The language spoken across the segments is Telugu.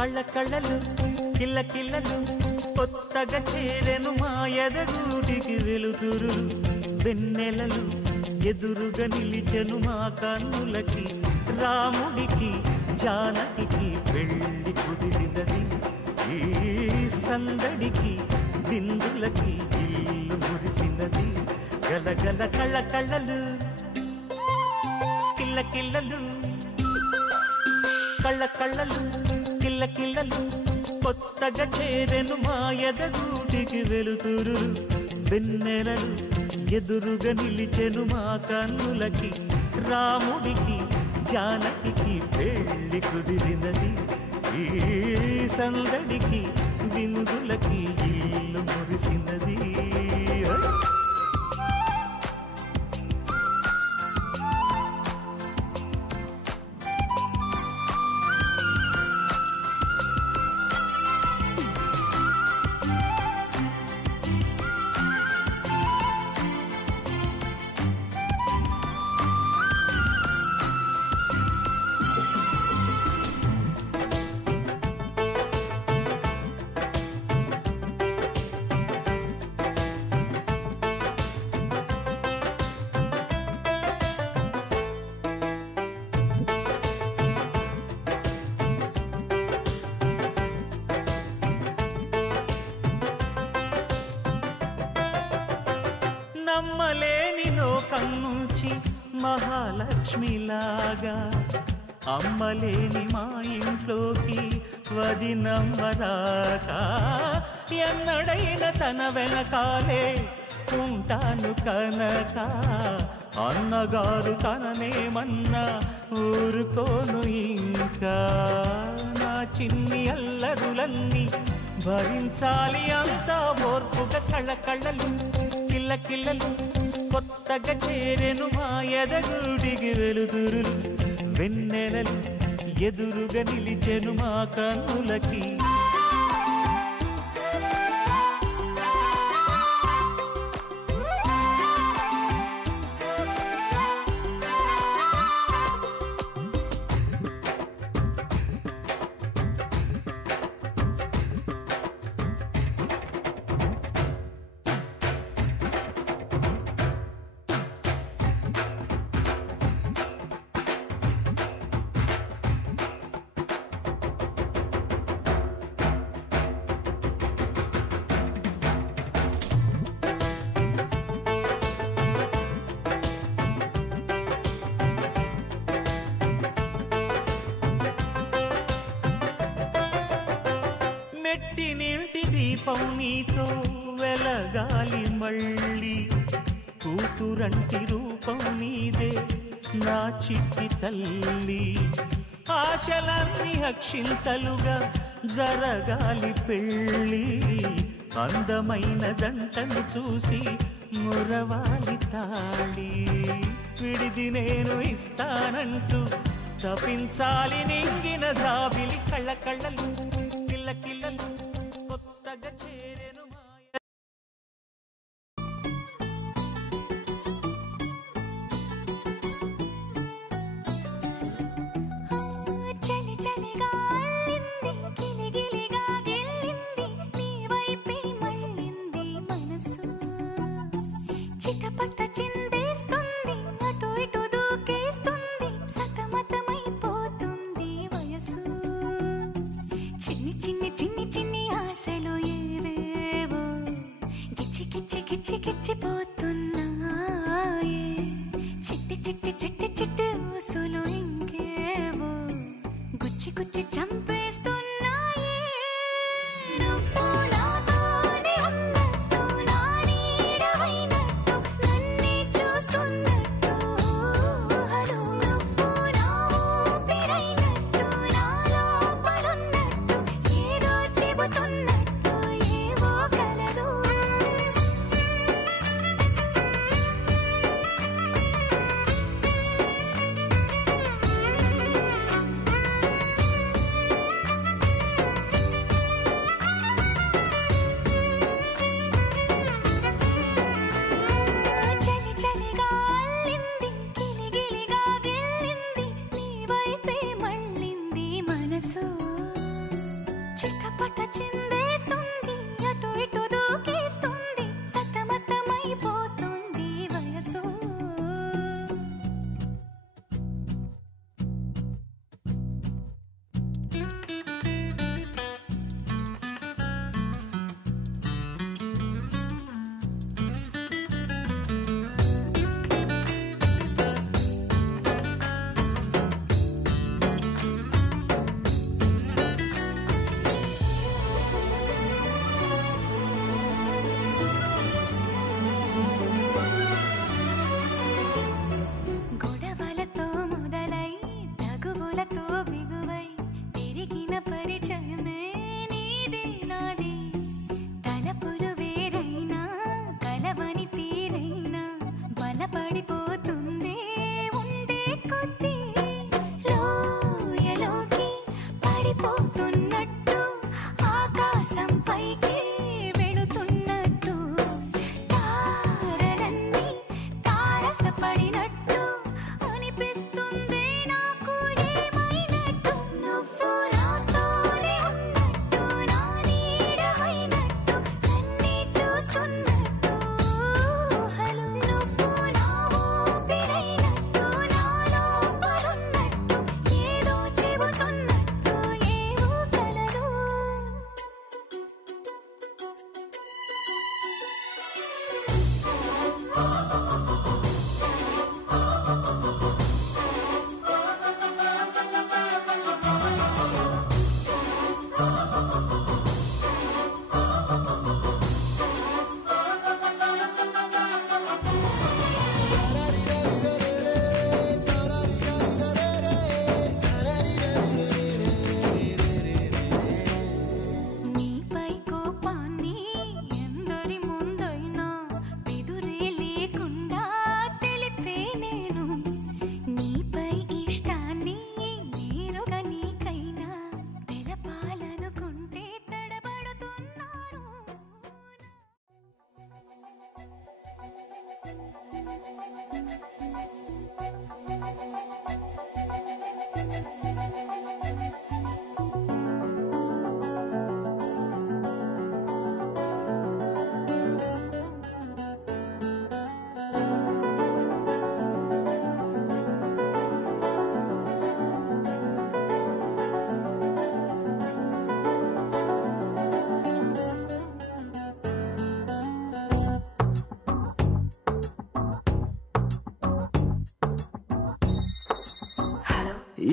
కళ్ళ కళ్ళలు కిల్ల కిల్లలు కొత్తగా చేరెను మా ఎదగూటికి వెలుతురు వెన్నెలలు ఎదురుగా నిలిచెను మా కన్నులకి రాముడికి జానకి పెళ్లి కుదిరినది ఈ సందడికి బిందులకి ఇల్లు మురిసినది గలగల కళ్ళ కళ్ళలు కిల్ల కిల్లలు కళ్ళ కళ్ళలు కిల్ల కిల్లలు కొత్తగా చేరెను మా ఎదగూటికి వెలుతురు వెన్నెలలు ఎదురుగా నిలిచెను మా కన్నులకి రాముడికి జానకి పెళ్లి కుదిరినది ఈ సందడికి బిందులకి ఇల్లు మురిసినది నమ్మలేని లోకం నుంచి మహాలక్ష్మిలాగా అమ్మలేని మా ఇంట్లోకి వదినమ్మరాక ఎన్నడైన తన వెనకాలే ఉంటాను కనక అన్నగారు తననేమన్నా ఊరుకోను ఇంకా నా చిన్ని అల్లరులన్నీ భరించాలి అంతా ఓర్పుగా కళ్ళ కళ్ళలు కిల్ల కిల్లలు కొత్తగా చేరెను మా ఎదగూడికి వెలుతురులు వెన్నెలలు ఎదురుగా నిలిచెను మా కన్నులకి మెట్టి నీటి దీపం నీతో వెలగాలి మళ్ళీ కూతురంటి రూపం నీదే నా చిట్టి తల్లి ఆశలన్నీ అక్షింతలుగా జరగాలి పెళ్ళి అందమైన దంటను చూసి మురవాలి తాళి విడిది నేను ఇస్తానంటూ తపించాలి నింగిన దాబిలి కళ్ళ కళ్ళలు కిల్ల కిల్లలు కొత్తగా చేరెను చలి చలిగా అల్లింది కిలిగిలిగా గెల్లింది నీ వైపే మళ్ళింది మనసు చిటపట చిందేస్తుంది అటు ఇటు దూకేస్తుంది సతమతమైపోతుంది వయసు చిన్ని చిన్ని చిన్ని చిన్ని ఆశలు ఏవేవో గిచ్చి గిచ్చి గిచ్చి గిచ్చిపోతున్నాయే చిట్టి చిట్టి చిట్టి చిట్టి ఊసులు ఇంకేవో గుచ్చి గుచ్చి చంపేస్తున్నాయే నువ్వు నాతోనే ఉన్నట్టు నా నీడవైనట్టు నన్నే చూస్తున్నట్టు ఊహలు నువ్వు నా ఊపిరైనట్టు నాలో పడున్నట్టు ఏదో చెబుతున్నట్టు ఏవో కలదు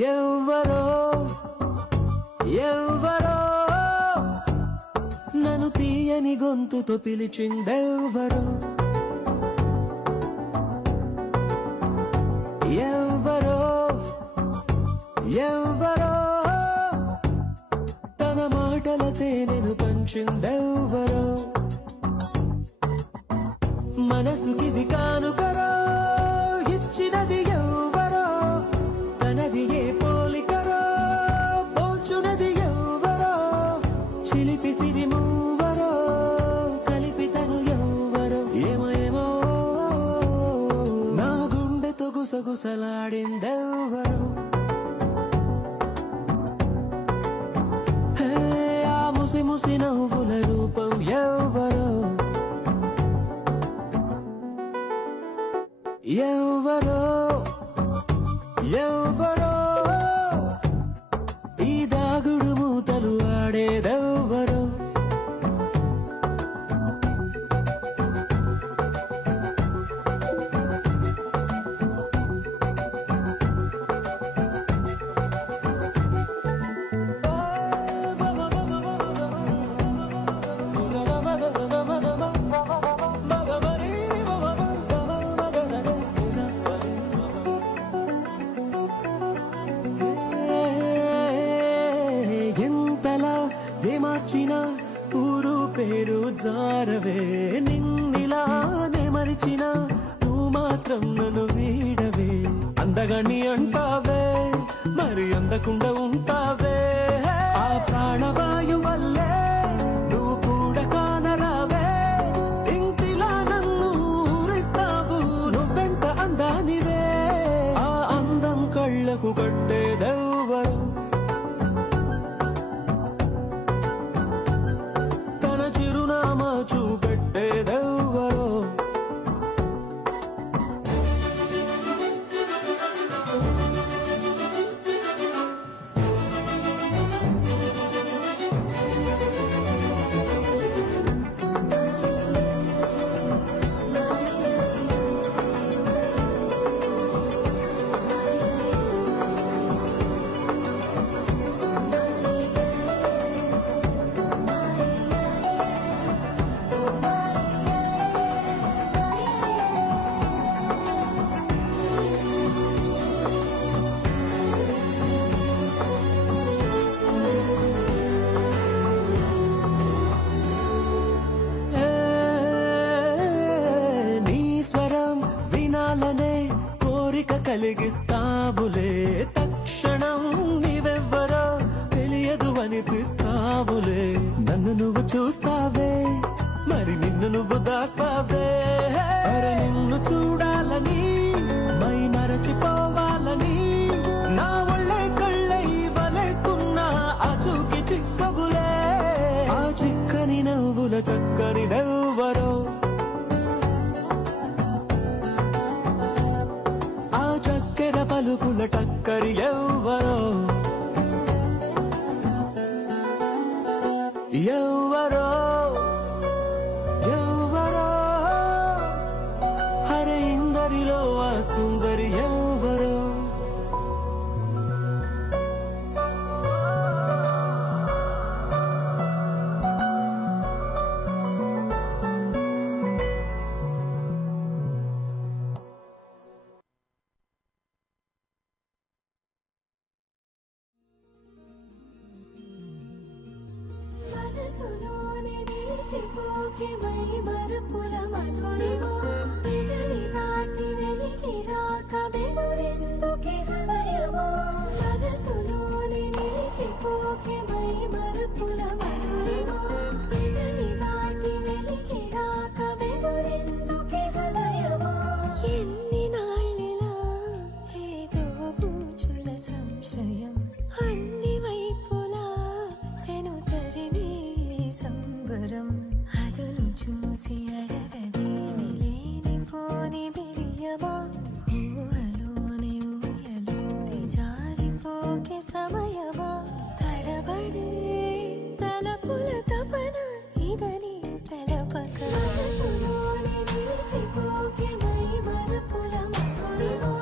ఎవ్వరో ఎవ్వరో నన్ను తీయని గొంతుతో పిలిచిందెవ్వరో ఎవ్వరో ఎవ్వరో తన మాటల తేనెను పంచిందెవ్వరో మనసుకిది కానుకరో ఇచ్చినది ఎవ్వరో తనది ఏ పోలికరో పోల్చునది ఎవ్వరో చిలిపి సిరి మూవరో కలిపి తను ఎవ్వరో ఏమో ఏమో నా గుండెతో గుసగుసలాడిందెవ్వరో ఆ ముసి ముసి నవ్వుల రూపం ఎవ్వరో ఎవ్వరో ఎవ్వరో ఈ దాగుడు మూతలు ఆడేదెవ్వరో మార్చిన ఊరు పేరు జారవే నిన్నిలానే మరిచిన నువ్వు మాత్రం నన్ను వీడవే అందగాన్ని అంటావే మరి అందకుండా ఉంటావే ఆ ప్రాణవాయు వల్లే నువ్వు కూడా కానరావే ఇంటిలా నన్ను ఊరిస్తావు నువ్వెంత అందానివే ఆ అందం కళ్ళకు కట్టేదెవ్వరు చిరునామా చూపెట్టేదెవ్వరో కలిగిస్తావులే తక్షణం నీవెవ్వరో తెలియదు అనిపిస్తావులే నన్ను నువ్వు చూస్తావే మరి నిన్ను నువ్వు దాస్తావే అరే నిన్ను చూడాలని మై మరచిపోవాలని నా ఒళ్ళే కళ్ళై వలేస్తున్నా ఆ చూకి చిక్కవులే ఆ చిక్కని నవ్వుల చక్కనిదెవ్వరో చక్కెర పలుకుల టక్కరి ఎవ్వరో ఎవ్వరో ఎవ్వరో హరే ఇందరిలో ఆ సుందరి ఎవ్వరో చూసి అడగదేమి లేనిపోని బిడియమా ఊహలోని ఊయలోని జారిపోకే సమయమా తడబడే తలపుల తపన ఇదని తెలపక మనసులోని నిలిచిపోకే మై మరపుల మధురిమా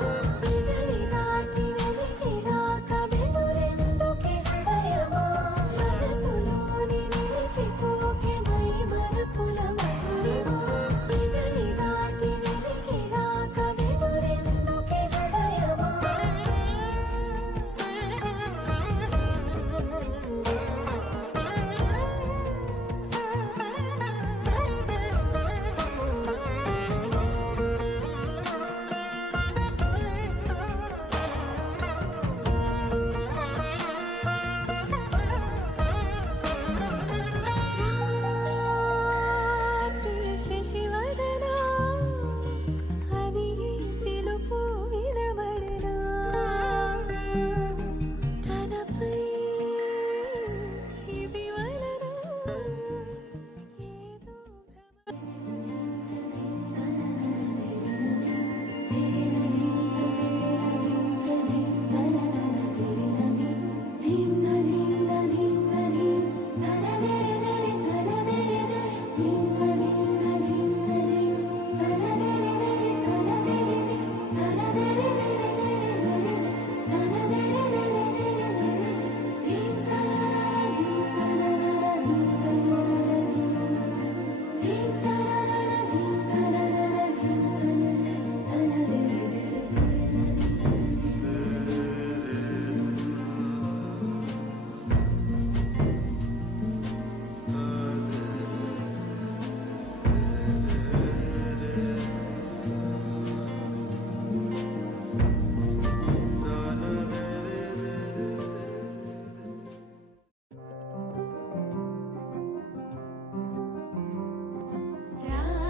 పెదవి దాటి వెలికి రాక బెదురెందుకే హృదయమా మనసులోని నిలిచిపోకే మై మరపుల మధురిమా పెదవి దాటి వెలికి రాక బెదురెందుకే హృదయమా శశివదనా అది పిలుపు వినబడనా తనపై ఇది వలన ఏదో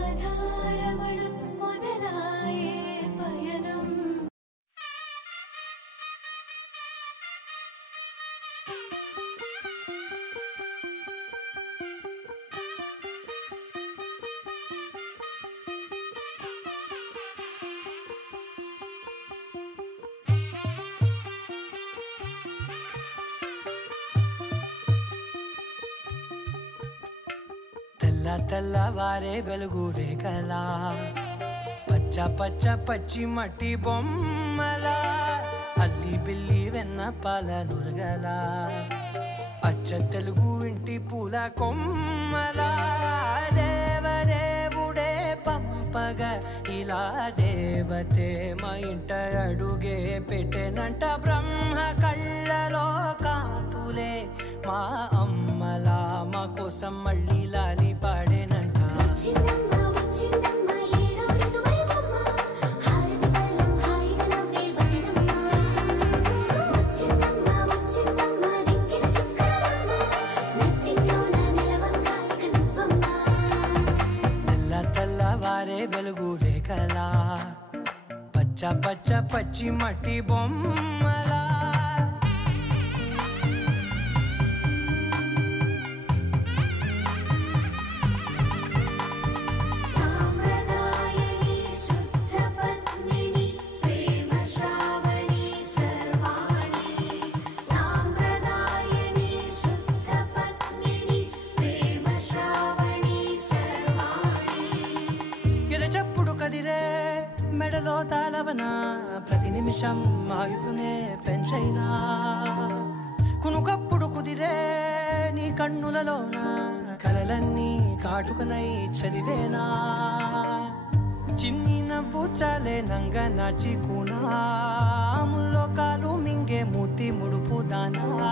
రాధారమణం మొదలాయే పయనం తెల్ల తెల్లవారే వెలుగు రేఖలా పచ్చ పచ్చ పచ్చి మట్టి బొమ్మలా అల్లి బిల్లి వెన్న పాల నురగలా అచ్చ తెలుగు ఇంటి పూల కొమ్మలా దేవదేవుడే పంపగా ఇలా దేవతే మా ఇంట అడుగే పెట్టెనంట బ్రహ్మ కళ్ళలో కాంతులే మా అమ్మలా మా కోసం మళ్ళీ లాలి పాడేనంట వచ్చిందమ్మా వచ్చిందమ్మా ఏడో ఋతువైవమ్మా హారతి పళ్ళం హాయిగా నవ్వే వదినమ్మా వచ్చిందమ్మా వచ్చిందమ్మా నెక్కిన చుక్కలమ్మా నెట్టింట్లోన నిలవంగా ఇక నువ్వమ్మా తెల్ల తెల్లవారే వెలుగు రేఖలా పచ్చ పచ్చ పచ్చి మట్టి బొమ్మలా సాంప్రదాయని శుద్ధ పద్మిని ప్రేమ శ్రావణి సర్వాణి సాంప్రదాయని శుద్ధ పద్మిని ప్రేమ శ్రావణి సర్వాణి ఎద చప్పుడు కదిరే మెడలో తాళవన ప్రతి నిమిషం ఆయువునే పెంచైనా కునుకప్పుడు కుదిరే నీ కన్నులలోన కలలన్నీ కాటుకనై చదివేనా చిన్ని నవ్వు చాలే నంగ నాచి కూనాముల్లో కాలు మింగే మూతి ముడుపు దానా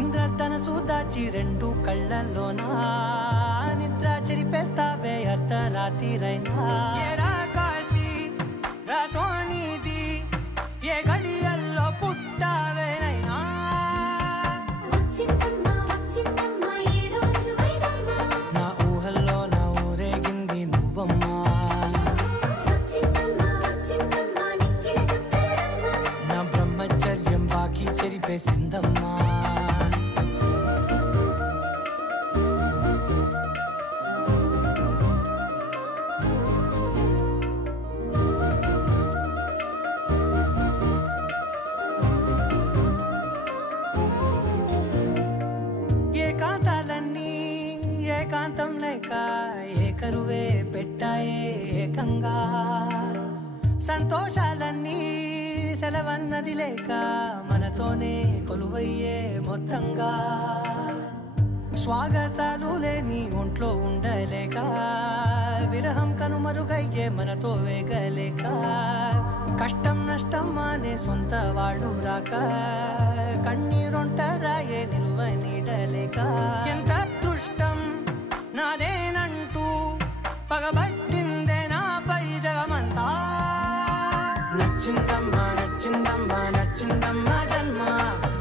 ఇంద్రధనసు దాచి రెండు కళ్ళల్లోనా నిద్ర చెరిపేస్తావే అర్ధరాత్రిరైనా ఏడా కాశీ రాసోనిది ఏ గడియల్లో పుట్టావేనైనా వచ్చిందమ్మా వచ్చిందమ్మా ఏడో ఋతువైవమ్మా నా ఊహల్లో నా ఊరేగింది నువ్వమ్మా వచ్చిందమ్మా వచ్చిందమ్మా నెక్కిన చుక్కలమ్మా నా బ్రహ్మచర్యం బాకీ చెరిపేసిందమ్మా ఏకరువే పెట్టాయే ఏకంగా సంతోషాలన్నీ సెలవన్నది లేక మనతోనే కొలువయ్యే మొత్తంగా స్వాగతాలు లేని ఒంట్లో ఉండలేక విరహం కనుమరుగయ్యే మనతో వేగలేక కష్టం నష్టం అనే సొంత వాళ్ళు రాక కన్నీరొంటరాయే నిలువ నీడలేక ఎంత అదృష్టం నాదేనంటూ పగబట్టిందే నాపై జగమంతా నచ్చిందమ్మా నచ్చిందమ్మా నచ్చిందమ్మా జన్మ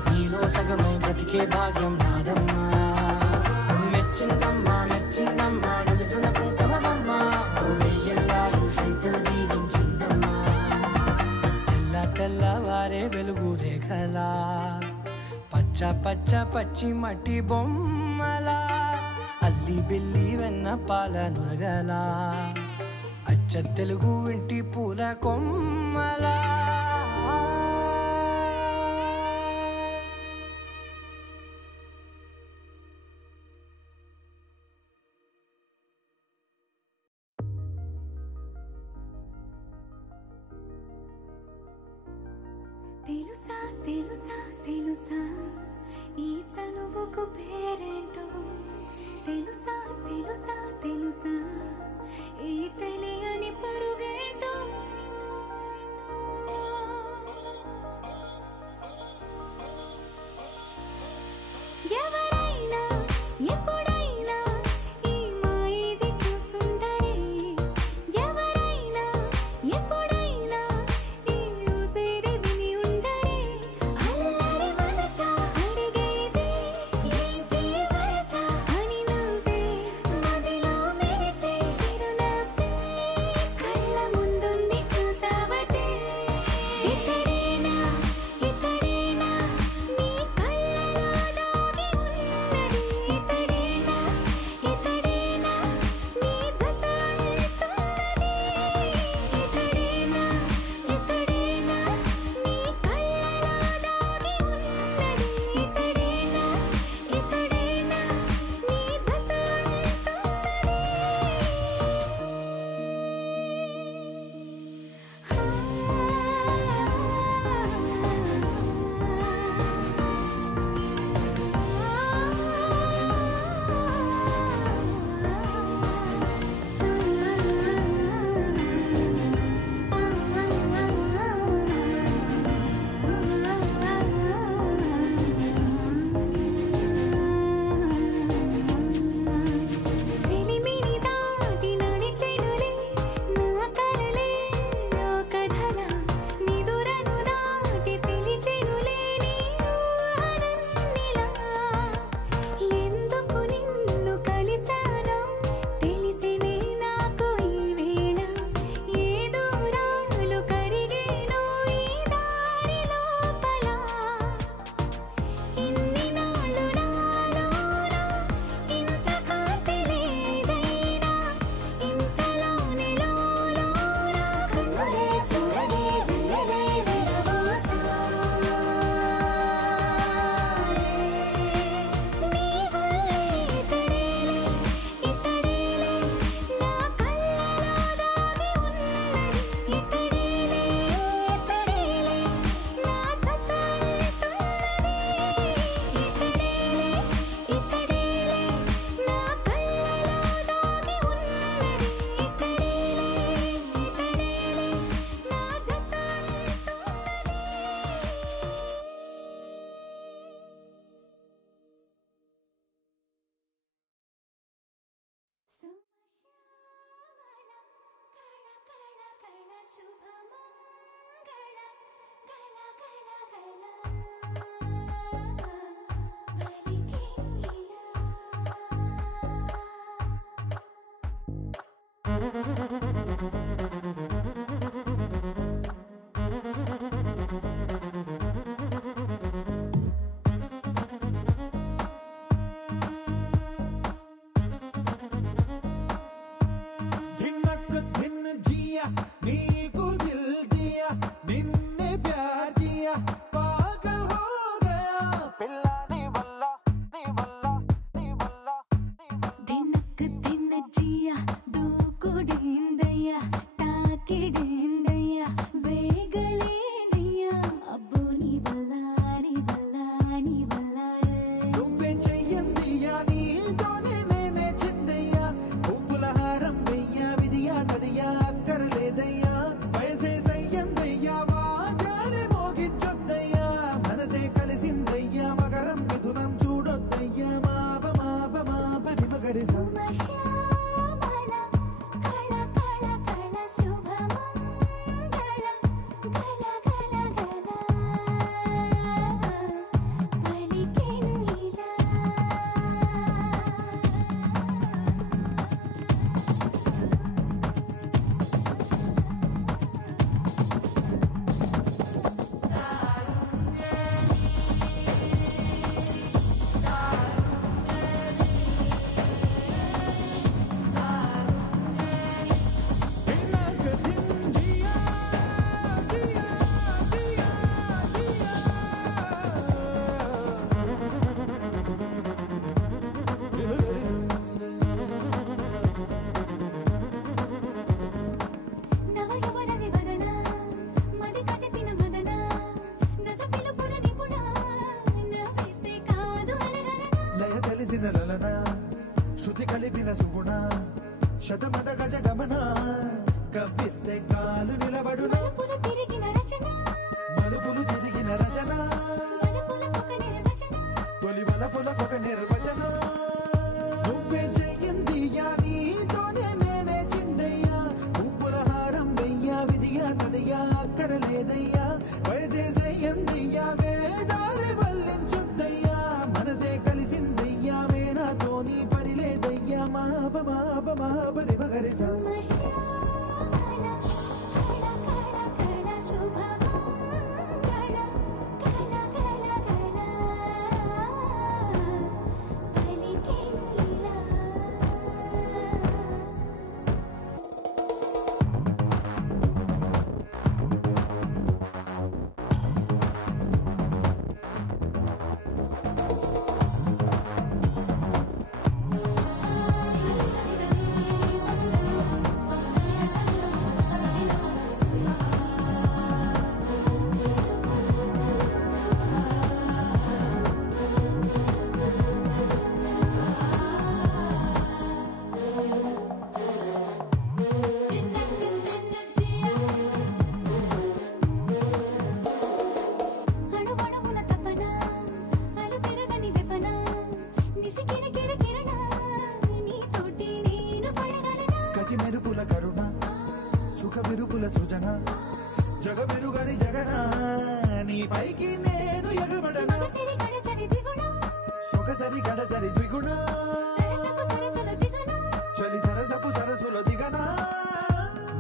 నీలో సగమై బ్రతికే భాగ్యం నాదమ్మా మెచ్చిందమ్మా మెచ్చిందమ్మా నిలుచున్న కుంకుమమ్మా వెయ్యల్లాలు శంకరు దీవించిందమ్మా తెల్ల తెల్లవారే వెలుగు రేఖలా పచ్చ పచ్చ పచ్చి మట్టి బొమ్మలా అల్లి బిల్లి వెన్న పాల నురగలా అచ్చ తెలుగు ఇంటి పూల కొమ్మలా తెలుసా తెలుసా తెలుసా ఈ చనువుకు పేరేంటో తెలుసా తెలుసా తెలుసా ఈ తెలియని పరుగేంటో ఎవరైనా ఎప్పుడైనా ఈ మాయది చూసుండరే ఎవరైనా ఎప్పుడైనా ఈ ఊసేది విని ఉండరే అల్లరి మనసా అడిగేది ఏంటి వరస అని నువ్వే మదిలో మెరిసే చిరునవ్వే కళ్ళ ముందుంది చూసావటే ఇతడేనా ఇతడేనా నీ కళ్ళలో దాగి ఉన్నది ఇతడేనా ఇతడేనా నీ జత అంటున్నది ఇతడేనా ఇతడేనా నీ కళ్ళలో దాగి ఉన్నది ఇతడేనా ఇతడేనా నీ జత చెలిమిని దాటి నడిచెనులే నా కలలే ఓ కథలా నిదురను దాటి పిలిచెనులే నీ ఊహలన్నిలా ఎందుకు నిన్ను కలిసానో తెలిసినే నాకు ఈ వేళ ఏ దూరాలు కరిగేనో ఈ దారి లోపల ఇన్ని నాళ్ళు నాలోన ఇంత కాంతి లేదైనా ఇంతలోనే లోలోన కన్నులే చూడగే వెన్నెలే విరబోసాలే నీ వల్లే ఇతడేలే ఇతడేలే నా కళ్ళలో దాగి ఉన్నది ఇతడేలే ఇతడేలే నా జత అంటున్నది ఇతడేలే ఇతడేలే నా కళ్ళలో దాగి ఉన్నది ఇతడేలే ఇతడేలే నా జత అంటున్నది సుమశ్యామల కళ కళ కళ శుభమంగళ గల గల గల పలికెను ఇలా धिनक धिन जिया नीको दिल दिया निन्ने प्यार किया पागल हो गया पिल्ला नी वल्ला नी वल्ला नी वल्ला नी वल्ला దినక్ దిన జియ దయ్యా దూకుడేందయ్యా తాకిడేందయ్యా వేగలేదయ్యా అబ్బో నీ వల్ల నీ వల్ల నీ వల్ల నువ్వే చెయ్యందియా నీతోనే నేనే చిందయ్యా పువ్వుల హారం వెయ్యా విధియా తదియా అక్కరలేదయ్యా వయసే సయ్యందయ్యా వాగాలే మోగించొద్దయ్యా మనసే కలిసిందయ్యా మగరం మిథునం చూడొద్దయ్యా మాప మాప మాప విమగరి శ్యామల కళ కళ కళ శుభమంగళ గల గల గల పలికెను ఇలా నవయవనది వదన మది కదిపిన మదన నసపిలు పుల నిపుణ నవేస్తే కాదు అనగలనా లయ తెలిసిన లలన శృతి కలిపిన సుగుణ శతమత గజ గమన కవ్విస్తే కాలు నిలబడున పుల తిరిగిన రచన మలుపులు తిరిగిన రచన వలపులకొక నిర్వచన తొలి వలపులకొక నిర్వచన నువ్వే చెయ్యిందియా నీతోనే నేనే చిందయ్యా పువ్వుల హారం వెయ్యా విధియా తదియా అక్కరలేదయ్యా వయసే సయ్యందియ్యా వేదాలే వల్లించుద్దయ్యా మనసే కలిసిందయ్యా వేనాతోని పరిలేదయ్యా మాప మాప మాప నిమగరి శ్యామల కళ కళ కళ శుభమంగళ గల గల గల పలికెను ఇలా అణువణువున తపన అలు పెరగని వెపన నిశికిన కిర కిరణ నీతోటి నేను పడగలనా కసి మెరుపుల కరుణ సుఖ విరుపుల సృజన జగ మెరుగని జగన నీ పైకి నేను ఎగబడనా మగసిరి గడసరి దిగుణ సొగసరి గడసరి ద్విగుణ సరసపు సరసల దిగన చలి సరసపు సరసుల దిగన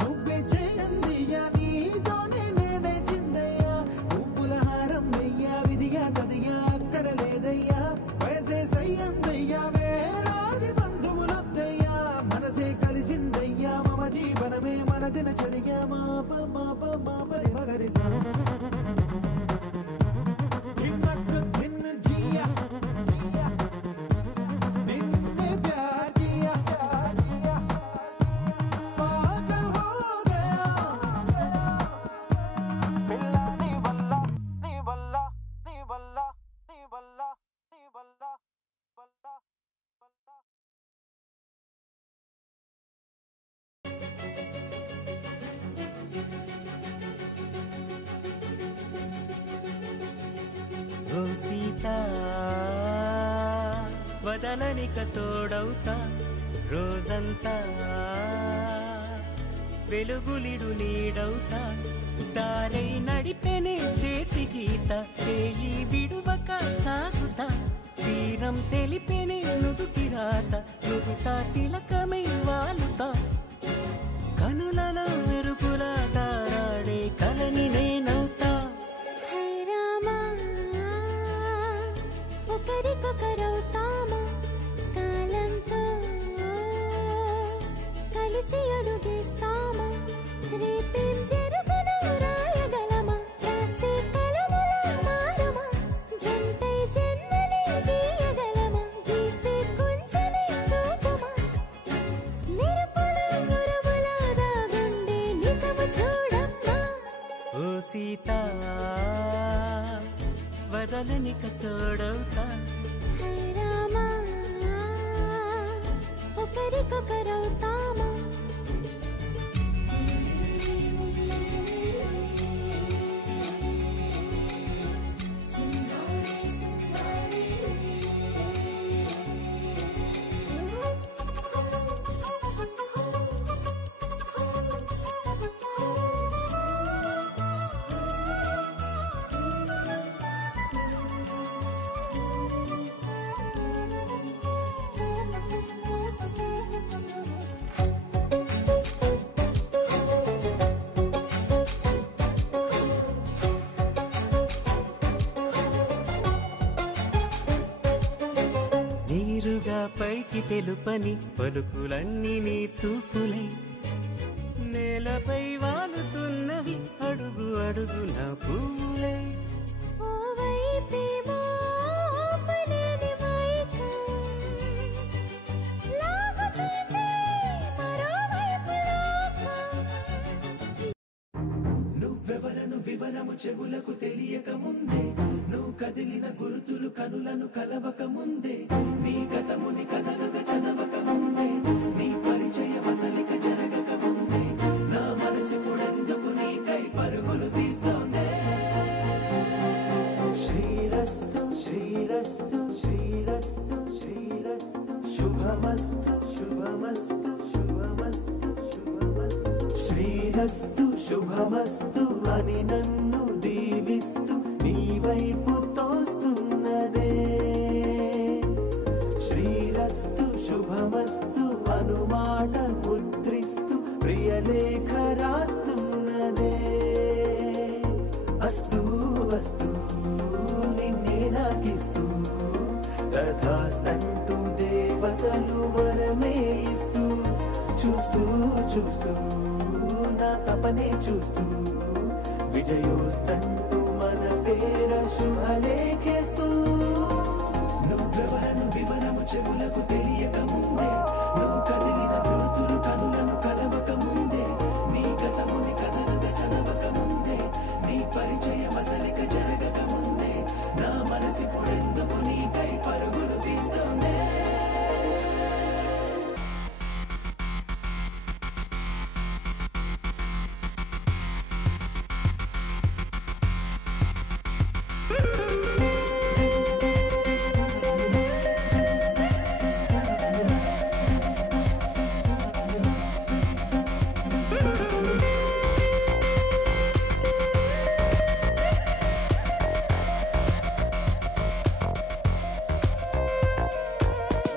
నువ్వే చేయందియా నీతోనే నేనే చిందయ్యా పువ్వుల హారం వెయ్యా విధిగా తదియా అక్కరలేదయ్యా వయసే సయ్యందయ్యా వేలాది బంధువులొద్దయ్యా మనసే కలిసిందయ్యా మమ జీవనమే మన దినచర్య మాప మాప మాప మగరి హిమ్మత్ దిన్ జియా నిన్నే ప్యార్ కియా పాగల్ హో గయా పిల్లా నీ వల్ల నీ వల్ల నీ వల్ల నీ వల్ల నీ వల్ల వల్ల వల్ల ఓ సీత వదలనిక తోడవుతా రోజంతా వెలుగులిడు నీడవుతా దారై నడిపెనే చేతి గీత చేయి విడువక సాగుతా తీరం తెలిపెనే నుదుటి రాత నుదుట తిలకమై వాలుతా కనులలో మెరుపుల తారాడే కలని నేనవుతా హై రామా ఒకరికొకరవుతామా కాలంతో కలిసి అడుగేస్తామా రేపేం జరుగునో రాయగలమా రాసే కలముల మారమా జంటై జన్మని గీయగలమా గీసే కొంచెనే చూపమా వదలనిక తోడవుతా హై రామా ఒకరికొకరవుతామా నీరుగా పైకి తెలుపని పలుకులన్నీ నీ చూపులై నేలపై వాలుతున్నవి అడుగు అడుగు నా పువ్వులై ఓ వైపేమో ఆపలేని మైకం లాగుతుంది మరోవైపు లోకం నువ్వెవరను వివరము చెవులకు తెలియక ముందే నువ్వు కదిలిన గురుతులు కనులను కలవక ముందే నీ గతముని కథలుగా చదవక ముందే నీ పరిచయ వసలిక జరగక ముందే నా మనసి పొడెందుకు నీకై పరుగులు తీస్తోందే శ్రీరస్తు శ్రీరస్తు శ్రీరస్తు శ్రీరస్తు శుభమస్తు శుభమస్తు శుభమస్తు శుభమస్తు శ్రీరస్తు శుభమస్తు అని నన్ను దీవిస్తూ నీ వైపు తోస్తున్నదే శ్రీరస్తు శుభమస్తు అనుమాట ముద్రిస్తూ ప్రియలేఖ రాస్తున్నదే అస్తు అస్తు నిన్నే నాకిస్తూ తథాస్తంటూ దేవతలు వరమే ఇస్తూ చూస్తూ చూస్తూ నా తపనే చూస్తూ విజయోస్తంటూ మన పేర శుభలేఖేస్తూ నువ్వెవరను వివరము చెవులకు తెలియక ముందే నువ్వు కదిలిన గురుతులు కనులను కలవక ముందే నీ గతముని కథలుగా చదవక ముందే నీ పరిచయ మసలిక జరగక ముందే నా మనసి పొడెందుకు నీకై పరుగులు తీస్తోందే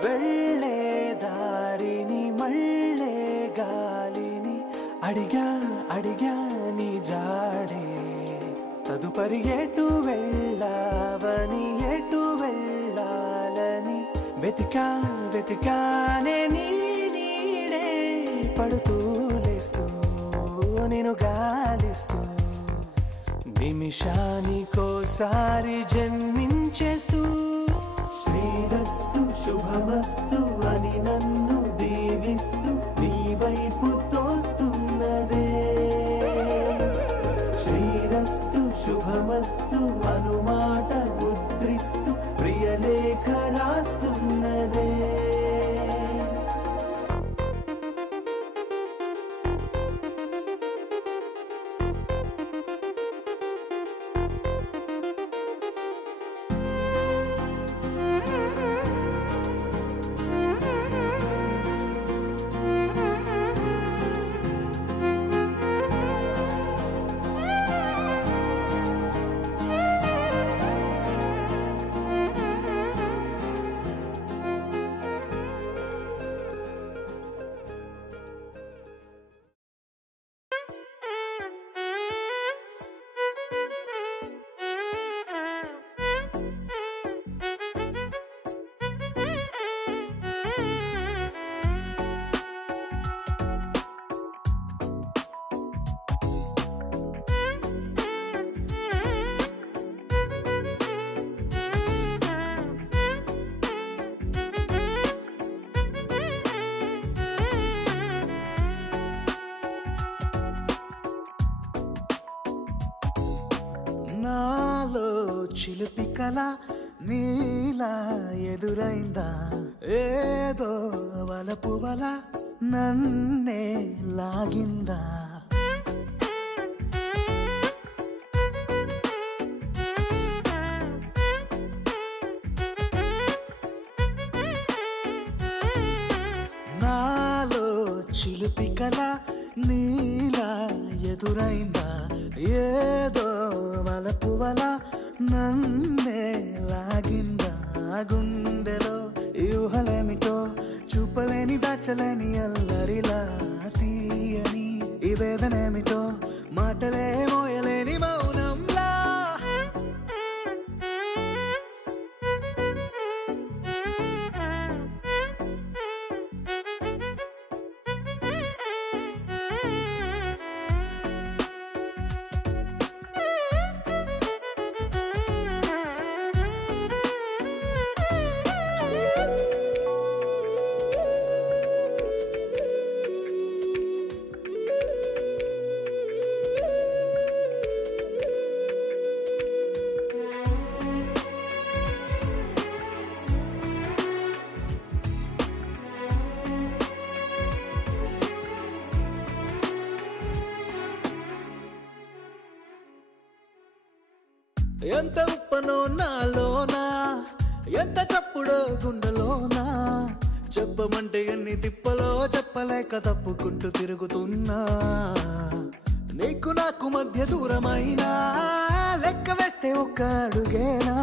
వెళ్ళే దారిని మళ్ళే గాలిని అడిగా అడిగా నీ జాడే తదుపరి ఎటు వెళ్ళావని ఎటు వెళ్ళాలని వెతికా వెతికానే నీ నీడే పడుతూ లేస్తూ నేను గాలిస్తూ నిమిషానికోసారి జన్మించేస్తూ శ్రీరస్తు శుభమస్తు అని నన్ను దీవిస్తూ నీ వైపు తోస్తున్నదే శ్రీరస్తు శుభమస్తు అనుమాట ముద్రిస్తూ ప్రియలేఖ రాస్తున్నదే చిలిపి కల నీలా ఎదురైందా ఏదో వలపు వల నన్నే లాగిందా నాలో చిలిపి కల నీలా ఎదురైందా ఏదో వలపు వల నన్నే లాగిందా గుండెలో ఊహలేమిటో చూపలేని దాచలేని అల్లరిలా తీయని ఈ వేదనేమిటో మాటలే మోయలేని మౌనంలా ఎంత ఉప్పనో నాలోనా ఎంత చప్పుడో గుండెలోనా చెప్పమంటే ఎన్ని తిప్పలో చెప్పలేక తప్పుకుంటూ తిరుగుతున్నా నీకు నాకు మధ్య దూరమైనా లెక్క వేస్తే ఒక్క అడుగేనా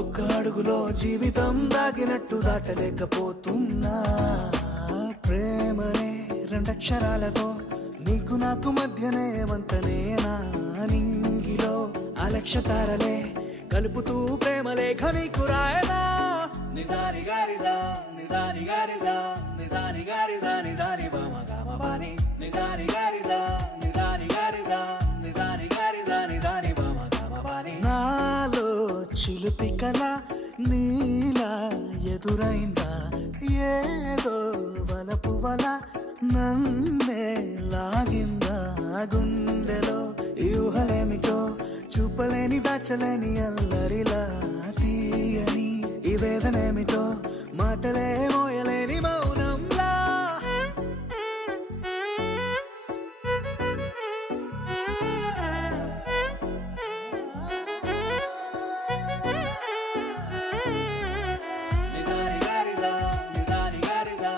ఒక్క అడుగులో జీవితం దాగినట్టు దాటలేకపోతున్నా ప్రేమనే రెండక్షరాలతో నీకు నాకు మధ్యనే వంతనేనా నింగిలో అలక్ష తారలే కలుపుతూ ప్రేమ లేఖ నీకు రాయనా నిజాని గారిదా నిజాని గారిదా నిజాని గారిదా నిజాని బామ గామ బాని నిజాని గారిదా నిజాని గారిదా నిజాని గారిదా నిజాని బామ గామ బాని నాలో చిలిపి కల నీలా ఎదురైందా ఏదో వలపు వల నన్నే లాగిందా గుండెలో ఊహలేమిటో చూపలేని దాచలేని అల్లరిలా తీయని ఈ వేదనేమిటో మాటలే మోయలేని మౌనంలా నిజాని గారిదా నిజాని గారిదా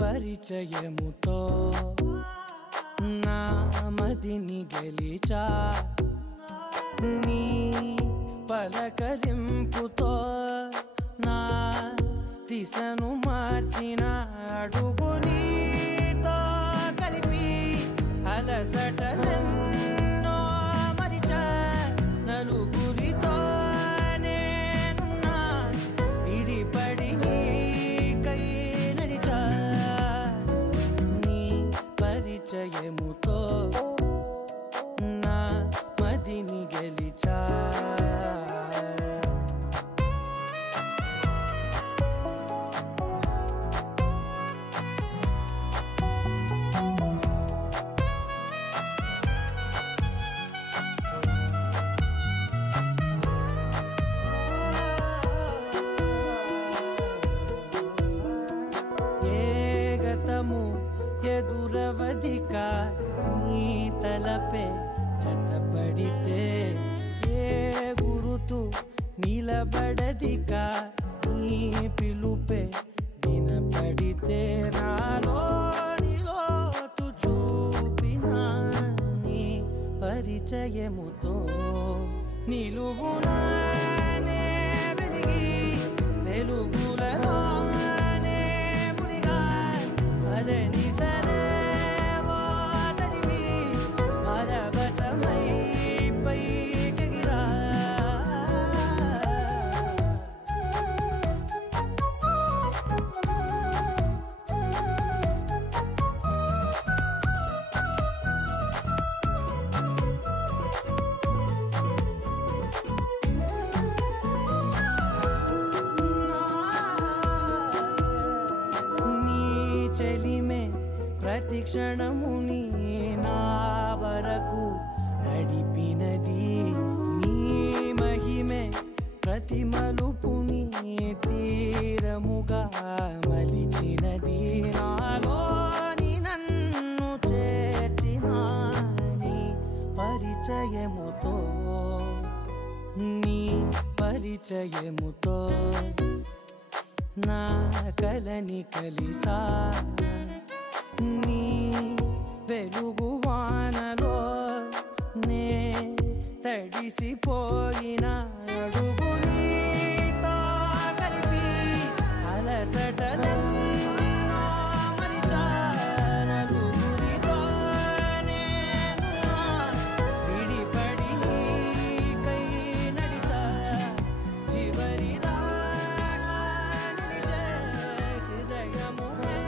పరిచయముతో నా మదిని గెలిచా నీ పలకరింపుతో నా దిశను మార్చిన అడుగు నీతో కలిపి అలసటలెన్నో మరిచా నలుగురితో నేనున్నా ఇడిపడి నీకై నడిచా నీ పరిచయముతో నా మదిని గెలిచా ఎదురవదిక నీ తలపే జతపడితే ఏ గురుతు నిలబడదిక నీ పిలుపే వినపడితే నాలోనిలోతు చూపిన నీ పరిచయముతో నిలువునానే వెలిగి వెలుగులలోనే మునిగా అదని సరేవో తడివి పరవశమై పైకెగిరా ప్రతి క్షణముని నా వరకు నడిపినది నీ మహిమే ప్రతి మలుపుని తీరముగా మలిచినది నాలోని నన్ను చేర్చిన నీ పరిచయముతో నీ పరిచయముతో నా కలని కలిసా నీ వెలుగు వానలో నే తడిసిపోయిన అడుగు నీతో కలిపి అలసటలెన్నో మరిచా నలుగురితో నేనున్నా విడిపడి నీకై నడిచా చివరి దాకా నిలిచే హృదయమునే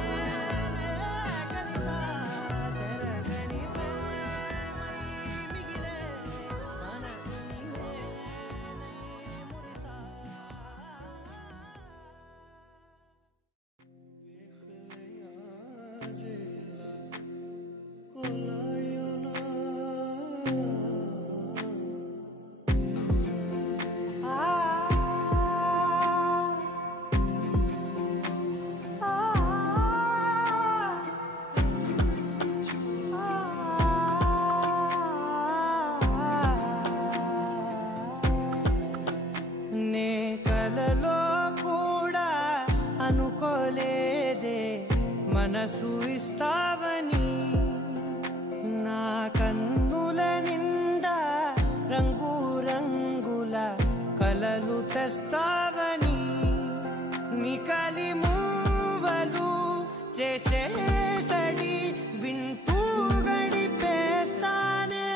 మనసు ఇస్తావని నా కన్నుల నిండా రంగు రంగుల కలలు తెస్తావని నికలి మూవలు చేసేసడి వింటూ గడిపేస్తానే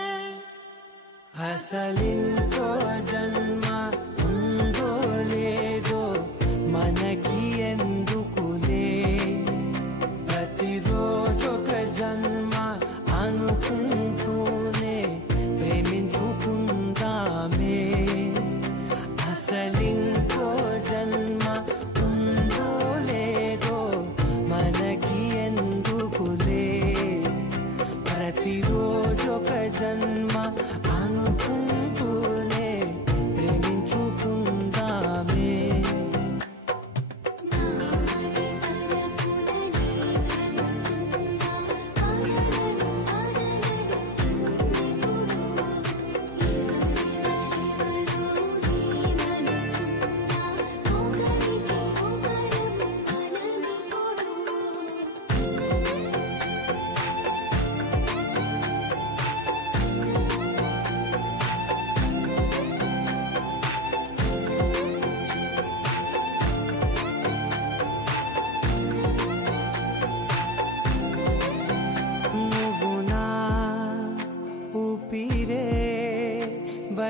అసలింకో జన్మ ఉందో లేదో మనకి ఎందుకులే ప్రతిరోజొక జన్మ అనుకుంటూనే ప్రేమించుకుందామే అసలింకో జన్మ ఉందో లేదో మనకి ఎందుకులే ప్రతిరోజొక జన్మ అనుకుంటూనే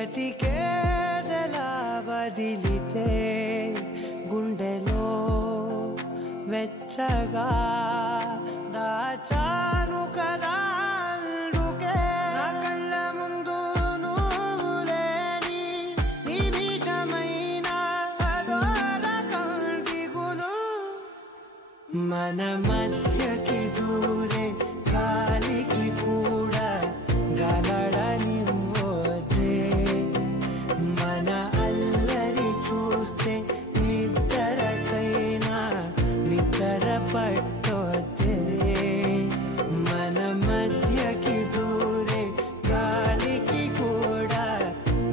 బతికేదలా వదిలితే గుండెలో వెచ్చగా దాచాను కదా అందుకే నా కళ్ళ ముందు నువ్వు లేని నిమిషమైన అదోరకం దిగులు మన మధ్యకి దూరే గాలికి కూడా గలడనివ్వదే మన అల్లరి చూస్తే నిద్రకైనా నిద్ర పట్టొద్దే మన మధ్యకి దూరే గాలికి కూడా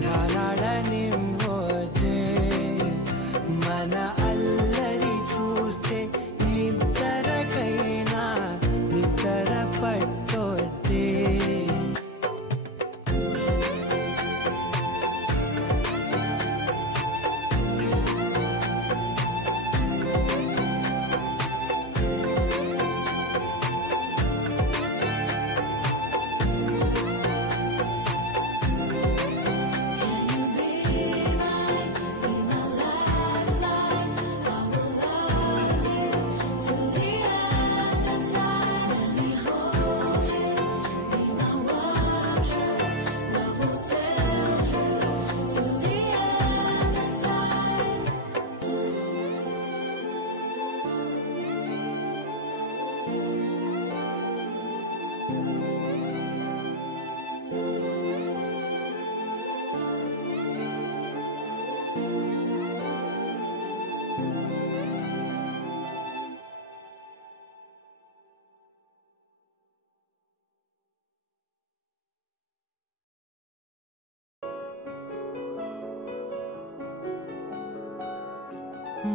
గలడనివ్వదే మన అల్లరి చూస్తే నిద్రకైనా నిద్ర పట్టొద్దే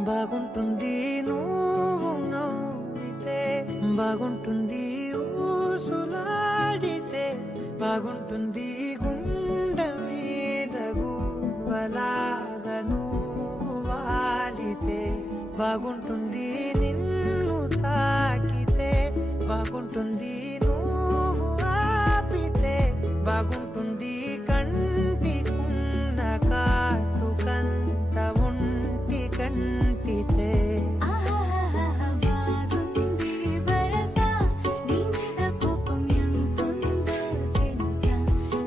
బాగుంటుంది నువ్వు నవ్వితే బాగుంటుంది ఊసులాడితే బాగుంటుంది గుండె మీద గువ్వలాగా నువ్వు వాలితే బాగుంటుంది నిన్ను తాకితే బాగుంటుంది నువ్వు ఆపితే బాగుంటుంది కంటికున్న కాటుకంత ఒంటి కంటితే బాగుంది వరస నీ మీద కోపం ఎంతుందో తెలుసా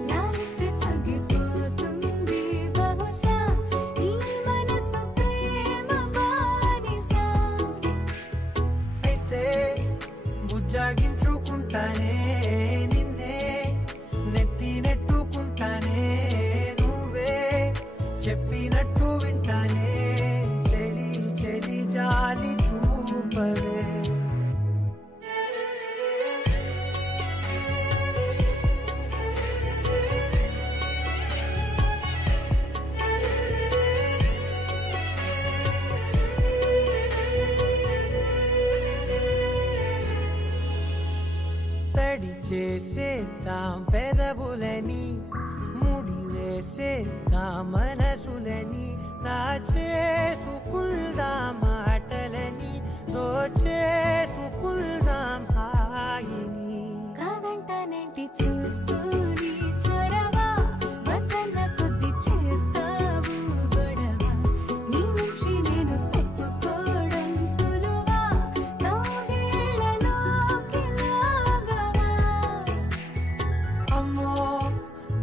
లాలిస్తే తగ్గిపోతుంది బహుశా నీ మనసు ప్రేమ బానిస అయితే బుజ్జాగించుకుంటానే నిన్నే నెత్తి నెట్టుకుంటానే నువ్వే చెప్పినట్టు వింటానే చెలి చెలి జాలి చూపవే తడి చేసేద్దాం పెదవులని ముడి వేసేద్దాం మనసులని దాచేసుకుందాం మాటలని దోచేసుకుందాం హాయిని కాదంటానేంటి చూస్తూ నీ చొరవ వద్దన్న కొద్ది చేస్తావు గొడవ నీ నుంచి నేను తప్పుకోవడం సులువా నవ్వేళ్ళలోకి లాగవా అమ్మో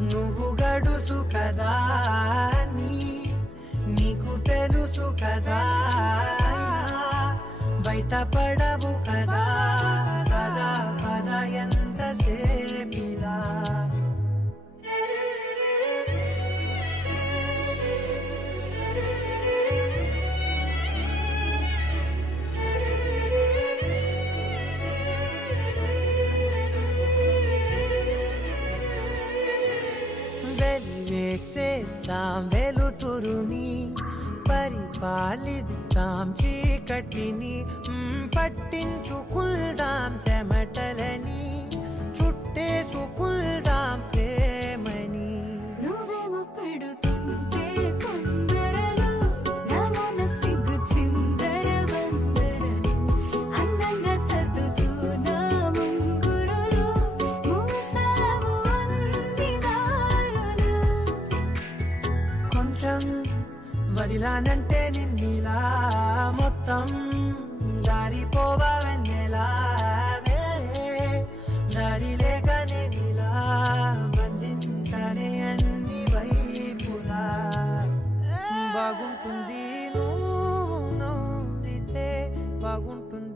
నువ్వు గడుసు కదా నీకు తెలుసు కదా బయట పడవు కదా పద పద ఎంతసేపిలా వెలివేసేద్దాం వెలుతురుని పరిపాలిద్దాం చీకటిని పట్టించుకుందాం చెమటలని చుట్టేసుకుందాం ప్రేమని నువ్వేమో పెడుతుంటే కొందరలు నాన్న సిగ్గు చిందర వందరలు అందంగా సర్దుతూ నా ముంగురులు మూసావు అన్ని దారులు జారిలానంటే నిన్నిలా మొత్తం జారిపోవా వెన్నెలా జారి లేక నేనిలా బంధించనే అన్ని వైపులా బాగుంటుంది నువ్వు నవ్వితే బాగుంటుంది